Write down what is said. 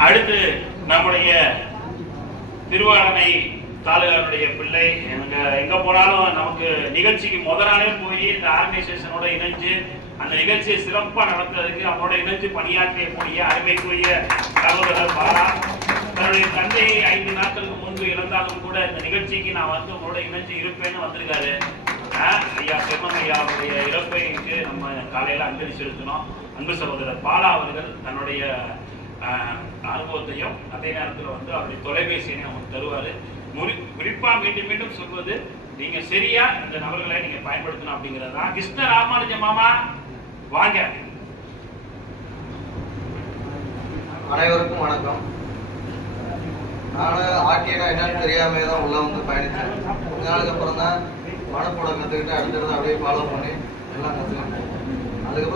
அடுத்து நம்முடைய திருவாரணை தாலுகாருடைய பிள்ளை. எங்க எங்க போனாலும் நமக்கு நிகழ்ச்சிக்கு முத நாளே போய் இந்த ஆர்கனைசேஷனோட இணைஞ்சு அந்த நிகழ்ச்சியை சிறப்பா நடத்துறதுக்கு அவரோட இணைஞ்சு பணியாற்றியக்கூடிய அருமைக்குரிய சகோதரர் பாலா தன்னுடைய தந்தையை ஐந்து நாட்களுக்கு முன்பு இழந்தாலும் கூட இந்த நிகழ்ச்சிக்கு நான் வந்து உங்களோட இணைஞ்சு இருப்பேன்னு வந்திருக்காரு. ஐயா செம்மன் ஐயாவுடைய இறப்பைக்கு நம்ம காலையில அஞ்சலி செலுத்தினோம். அன்பு சகோதரர் பாலா அவர்கள் தன்னுடைய ஆஹ், அனுபவத்தையும் அதே நேரத்தில் வந்து அவருடைய தொலைபேசியை நமக்கு தருவாரு. முறி குறிப்பா மீண்டும் மீண்டும் சொல்வது நீங்க சரியா இந்த நபர்களை நீங்க பயன்படுத்தணும் அப்படிங்கிறது தான். கிருஷ்ண ராமானுஜ மாமா வாங்க. அனைவருக்கும் வணக்கம். நான் ஆர்டினா என்னன்னு தெரியாம தான் உள்ள வந்து பயணித்தேன். கொஞ்ச நாளுக்கு அப்புறம் தான் மனப்போட கற்றுக்கிட்டு அடுத்தடுத்து அப்படியே ஃபாலோ பண்ணி எல்லாம்